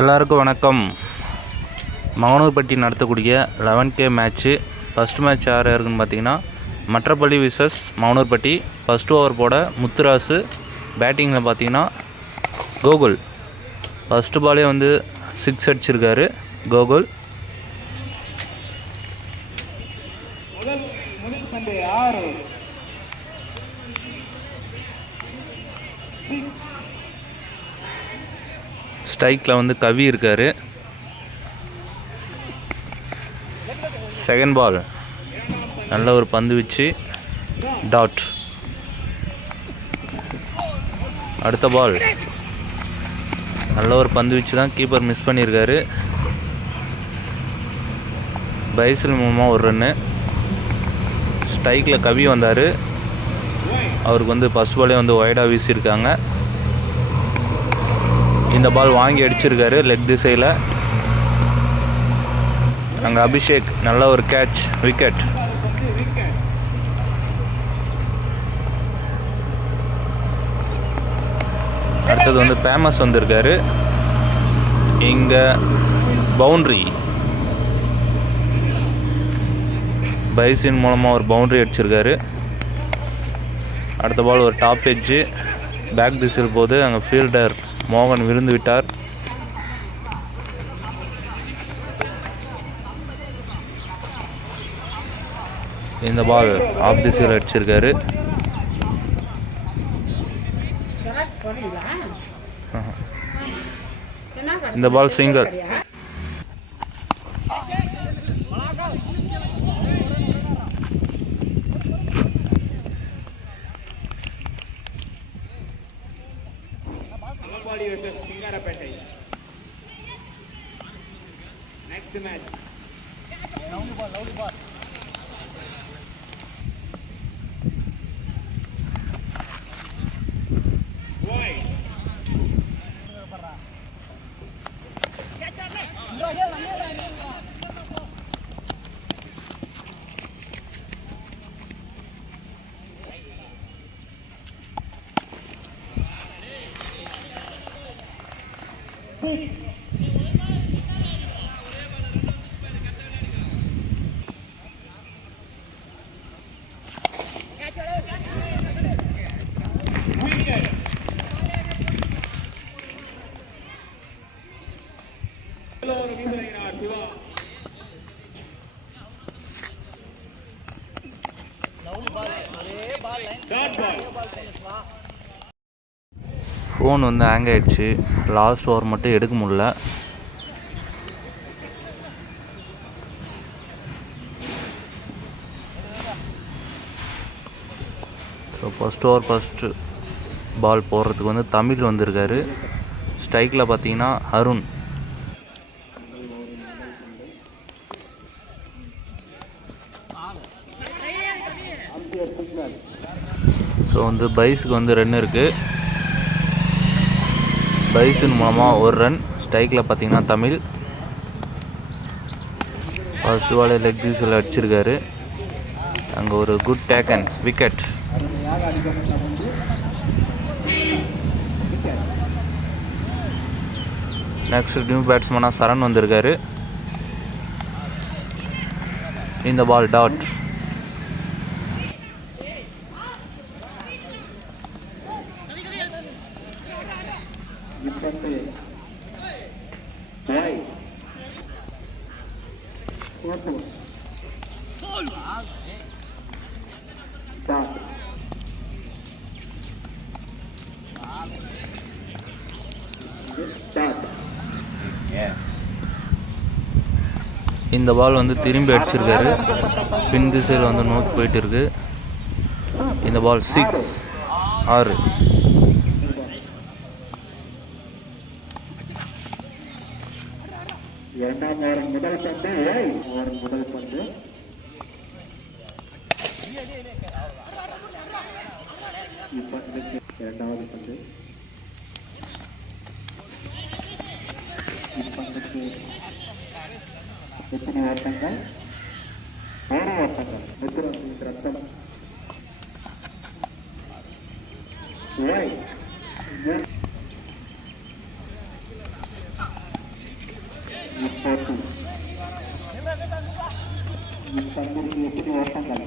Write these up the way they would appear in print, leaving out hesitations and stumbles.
எல்லாருக்கும் வணக்கம். மகனூர்பட்டி நடத்தக்கூடிய 11K மேட்ச்சு. ஃபஸ்ட் மேட்ச் யார் யாருக்குன்னு பார்த்தீங்கன்னா மற்றப்பள்ளி விசஸ் மகனூர்பட்டி. ஃபஸ்ட் ஓவர் போட முத்துராசு. பேட்டிங்கில் பார்த்தீங்கன்னா கோகுல். ஃபஸ்ட்டு பாலே வந்து 6 அடிச்சிருக்காரு கோகுல். ஸ்ட்ரைக்கில் வந்து கவி இருக்கார். செகண்ட் பால் நல்ல ஒரு பந்து வச்சு டாட். அடுத்த பால் நல்ல ஒரு பந்து வச்சு தான் கீப்பர் மிஸ் பண்ணியிருக்காரு. பைசல் மூலமாக ஒரு ரன்னு. ஸ்ட்ரைக்கில் கவி வந்தார். அவருக்கு வந்து ஃபஸ்ட் பாலே வந்து ஒய்டாக வீசியிருக்காங்க. இந்த பால் வாங்கி அடிச்சிருக்காரு லெக் திசையில். அங்கே அபிஷேக் நல்ல ஒரு கேட்ச், விக்கெட். அடுத்தது வந்து ஃபேமஸ் வந்திருக்காரு. இங்கே பவுண்ட்ரி. பைசின் மூலமாக ஒரு பவுண்ட்ரி அடிச்சிருக்காரு. அடுத்த பால் ஒரு டாப் எட்ஜு பேக் திசையில் போது அங்கே ஃபீல்டர் மோகன் விழுந்து விட்டார். இந்த பால் ஆஃப் திசையில் அடிச்சிருக்காரு. இந்த பால் சிங்கர். Next match. Lovely ball. Wide. Phone வந்து ஹேங் ஆகிடுச்சு. லாஸ்ட் ஓவர் மட்டும் எடுக்க முடியல. So first over first ball போடுறதுக்கு வந்து தமிழ் வந்திருக்காரு. ஸ்ட்ரைக்கில் பார்த்தீங்கன்னா அருண். ஸோ வந்து பைஸுக்கு வந்து ரன் இருக்குது. பைஸின் மூலமாக ஒரு ரன். ஸ்ட்ரைக்கில் பார்த்தீங்கன்னா தமிழ். ஃபர்ஸ்ட் பாலே லெக் திசையில் அடிச்சிருக்காரு. அங்கே ஒரு good taken, wicket. Next new பேட்ஸ்மேனாக சரண் வந்திருக்காரு. இந்த பால் டாட். இந்த பால் வந்து திரும்பி அடிச்சிருக்காரு. பின் திசையில் வந்து நோக்கி போயிட்டு இருக்கு. இந்த பால் 6. முதல் பந்து இரண்டாவது பந்து. இப்பந்துக்கு எத்தனை ஓட்டங்கள்? 6 ஓட்டங்கள். முத்துராசின் ரத்தம். போட்டி இப்பந்திற்கு 8 ஓட்டங்கள்.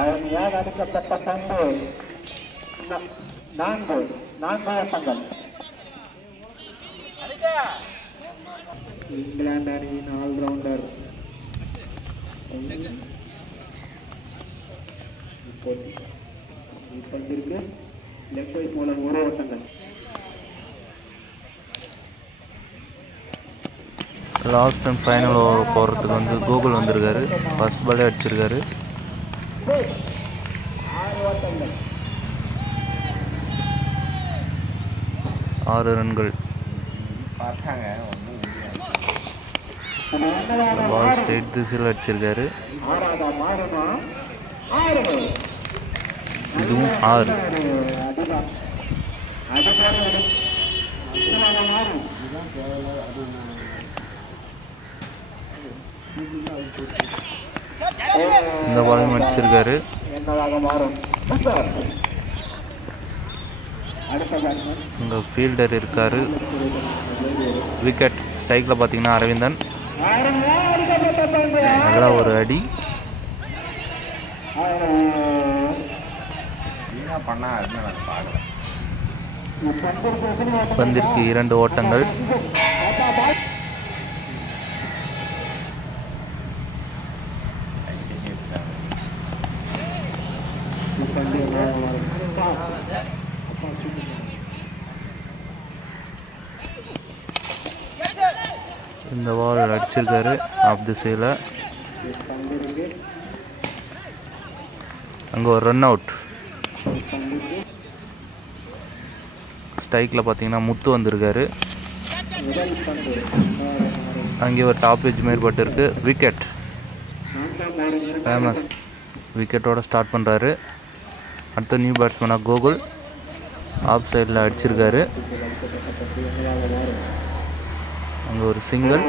அருமையாக அடிக்கப்பட்ட பந்து 4 ஓட்டங்கள். இங்கிலாந்து அணியின் ஆல்ரவுண்டர் இப்பந்திற்கு லெஃப்ட் வைஸ் மூலம் 1 ஓட்டங்கள். லாஸ்ட் அண்ட் ஃபைனல் ஓவர் போகிறதுக்கு வந்து கூகுள் வந்திருக்காரு. ஃபர்ஸ்ட் பாலே அடிச்சிருக்காரு. 6 ரன்கள். பால் ஸ்ட்ரெயிட் திசையில் அடிச்சிருக்காரு. இதுவும் 6. இந்த பாலையும் அடிச்சிருக்காரு. இங்கே ஃபீல்டர் இருக்காரு. விக்கெட். ஸ்ட்ரைக்கில் பார்த்தீங்கன்னா அரவிந்தன். நல்லா ஒரு அடி. பந்திற்கு 2 ஓட்டங்கள். இந்த பால் அடிச்சிருக்காரு ஆஃப் திசையில். அங்கே ஒரு ரன் அவுட். ஸ்ட்ரைக்கில் பார்த்தீங்கன்னா முத்து வந்திருக்காரு. அங்கே ஒரு டாப் எட்ஜ் மேற்பட்டு இருக்கு. விக்கெட். ஃபேமஸ் விக்கெட்டோட ஸ்டார்ட் பண்ணுறாரு. அடுத்த நியூ பேட்ஸ்மேனாக கோகுல் ஆஃப் சைடில் அடிச்சிருக்காரு. அங்கே ஒரு சிங்கிள்.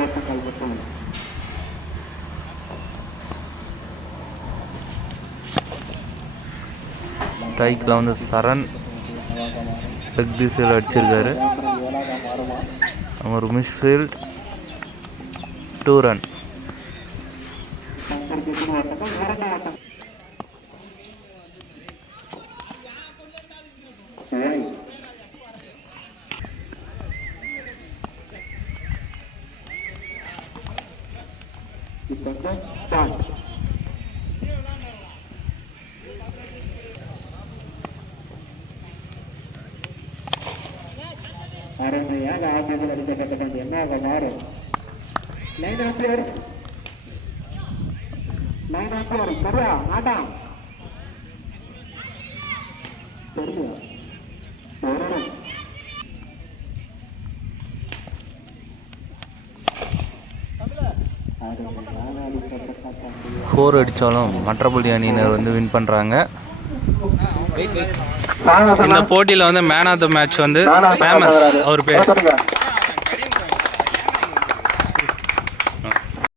ஸ்ட்ரைக்கில் வந்து சரண் லெக் திசையில் அடிச்சிருக்காரு. ஒரு மிஸ்ஃபீல்ட். 2 ரன். அருமையாக ஆட்டத்தில் அடிக்கப்பட்டது. என்ன மாறும்? லைன் ஆம்பியர் சரியா ஆட்டா சரியா 4 அடித்தாலும் மற்றபடி அணியினர் வந்து வின் பண்ணுறாங்க. இந்த போட்டியில் வந்து மேன் ஆஃப் த மேட்ச் வந்து ஃபேமஸ் அவர் பேர்.